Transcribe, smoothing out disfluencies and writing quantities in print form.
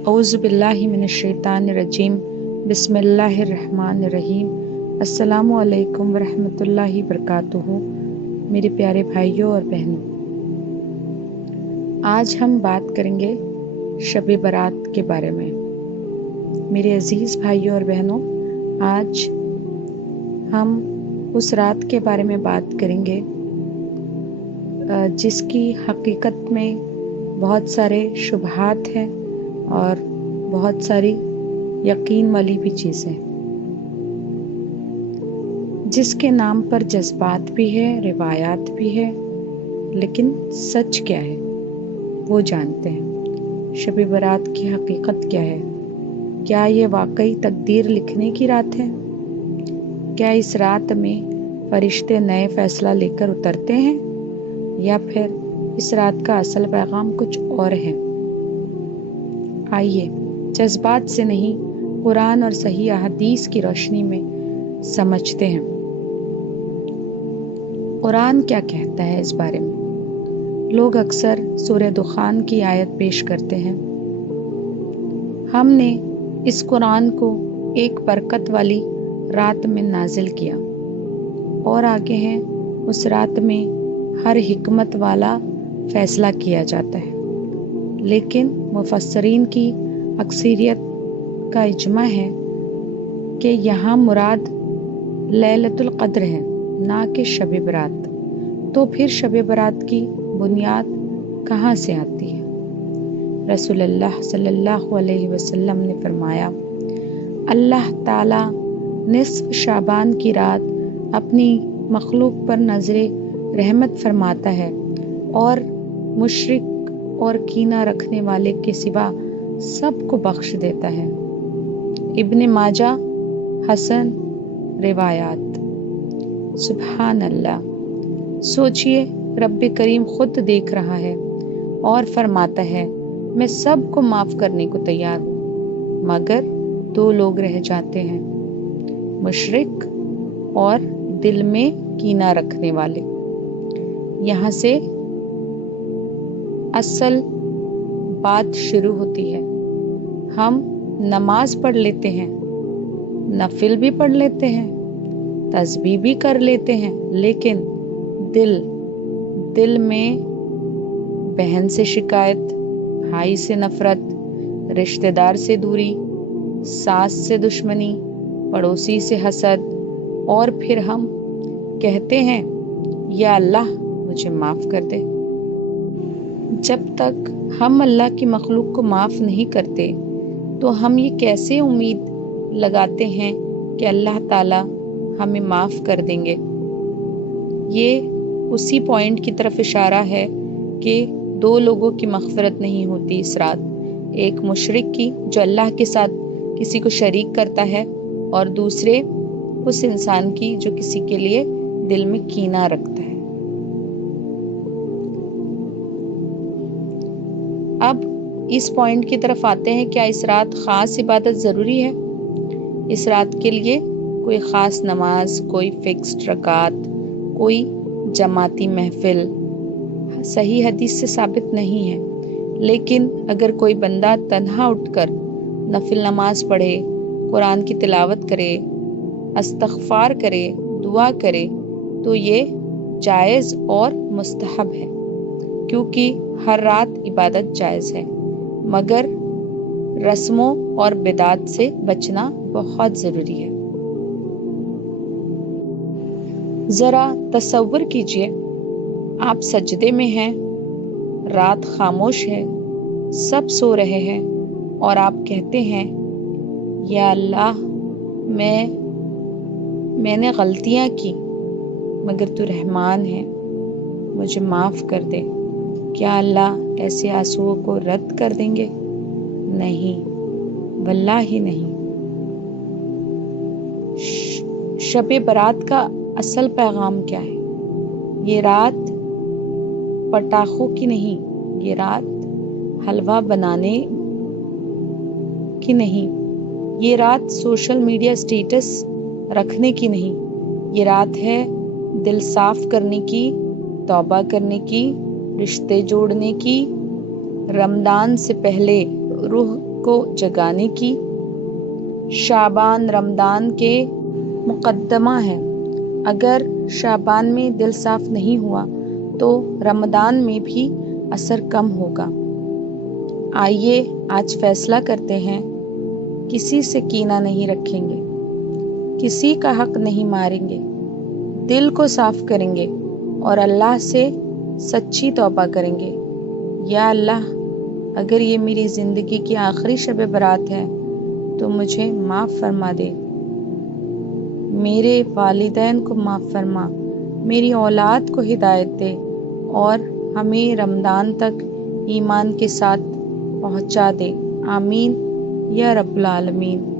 اعوذ باللہ من الشیطان الرجیم بسم اللہ الرحمن الرحیم۔ السلام علیکم ورحمۃ اللہ وبرکاتہ۔ میرے پیارے بھائیوں اور بہنوں، آج ہم بات کریں گے شب برات کے بارے میں۔ میرے عزیز بھائیوں اور بہنوں، آج ہم اس رات کے بارے میں بات کریں گے جس کی حقیقت میں بہت سارے شبہات ہیں اور بہت ساری یقین والی بھی چیزیں، جس کے نام پر جذبات بھی ہے، روایات بھی ہے، لیکن سچ کیا ہے وہ جانتے ہیں۔ شب برات کی حقیقت کیا ہے؟ کیا یہ واقعی تقدیر لکھنے کی رات ہے؟ کیا اس رات میں فرشتے نئے فیصلہ لے کر اترتے ہیں، یا پھر اس رات کا اصل پیغام کچھ اور ہے؟ آئیے جذبات سے نہیں، قرآن اور صحیح احادیث کی روشنی میں سمجھتے ہیں قرآن کیا کہتا ہے اس بارے میں۔ لوگ اکثر سورہ دخان کی آیت پیش کرتے ہیں۔ ہم نے اس قرآن کو ایک برکت والی رات میں نازل کیا، اور آگے ہیں اس رات میں ہر حکمت والا فیصلہ کیا جاتا ہے، لیکن مفسرین کی اکثریت کا اجماع ہے کہ یہاں مراد لیلۃ القدر ہے، نہ کہ شب برات۔ تو پھر شب برات کی بنیاد کہاں سے آتی ہے؟ رسول اللہ صلی اللہ علیہ وسلم نے فرمایا، اللہ تعالی نصف شعبان کی رات اپنی مخلوق پر نظر رحمت فرماتا ہے، اور مشرک اور کینہ رکھنے والے کے سوا سب کو بخش دیتا ہے۔ ابن ماجہ حسن روایات۔ سبحان اللہ! سوچئے، رب کریم خود دیکھ رہا ہے اور فرماتا ہے، میں سب کو معاف کرنے کو تیار ہوں، مگر دو لوگ رہ جاتے ہیں، مشرک اور دل میں کینہ رکھنے والے۔ یہاں سے اصل بات شروع ہوتی ہے۔ ہم نماز پڑھ لیتے ہیں، نفل بھی پڑھ لیتے ہیں، تسبیح بھی کر لیتے ہیں، لیکن دل میں بہن سے شکایت، بھائی سے نفرت، رشتہ دار سے دوری، ساس سے دشمنی، پڑوسی سے حسد، اور پھر ہم کہتے ہیں، یا اللہ مجھے معاف کر دے۔ جب تک ہم اللہ کی مخلوق کو معاف نہیں کرتے تو ہم یہ کیسے امید لگاتے ہیں کہ اللہ تعالیٰ ہمیں معاف کر دیں گے؟ یہ اسی پوائنٹ کی طرف اشارہ ہے کہ دو لوگوں کی مغفرت نہیں ہوتی اس رات، ایک مشرک کی جو اللہ کے ساتھ کسی کو شریک کرتا ہے، اور دوسرے اس انسان کی جو کسی کے لیے دل میں کینہ رکھتا ہے۔ اب اس پوائنٹ کی طرف آتے ہیں، کیا اس رات خاص عبادت ضروری ہے؟ اس رات کے لیے کوئی خاص نماز، کوئی فکسڈ رکعت، کوئی جماعتی محفل صحیح حدیث سے ثابت نہیں ہے، لیکن اگر کوئی بندہ تنہا اٹھ کر نفل نماز پڑھے، قرآن کی تلاوت کرے، استغفار کرے، دعا کرے، تو یہ جائز اور مستحب ہے، کیونکہ ہر رات عبادت جائز ہے، مگر رسموں اور بدعات سے بچنا بہت ضروری ہے۔ ذرا تصور کیجئے، آپ سجدے میں ہیں، رات خاموش ہے، سب سو رہے ہیں، اور آپ کہتے ہیں، یا اللہ میں نے غلطیاں کی، مگر تو رحمان ہے، مجھے معاف کر دے۔ کیا اللہ ایسے آنسوؤں کو رد کر دیں گے؟ نہیں، واللہ نہیں۔ شب برات کا اصل پیغام کیا ہے؟ یہ رات پٹاخوں کی نہیں، یہ رات حلوہ بنانے کی نہیں، یہ رات سوشل میڈیا سٹیٹس رکھنے کی نہیں، یہ رات ہے دل صاف کرنے کی، توبہ کرنے کی، رشتے جوڑنے کی، رمضان سے پہلے روح کو جگانے کی۔ شعبان رمضان کے مقدمہ ہے۔ اگر شعبان میں دل صاف نہیں ہوا تو رمضان میں بھی اثر کم ہوگا۔ آئیے آج فیصلہ کرتے ہیں، کسی سے کینہ نہیں رکھیں گے، کسی کا حق نہیں ماریں گے، دل کو صاف کریں گے اور اللہ سے سچی توبہ کریں گے۔ یا اللہ، اگر یہ میری زندگی کی آخری شب برات ہے تو مجھے معاف فرما دے، میرے والدین کو معاف فرما، میری اولاد کو ہدایت دے اور ہمیں رمضان تک ایمان کے ساتھ پہنچا دے۔ آمین یا رب العالمین۔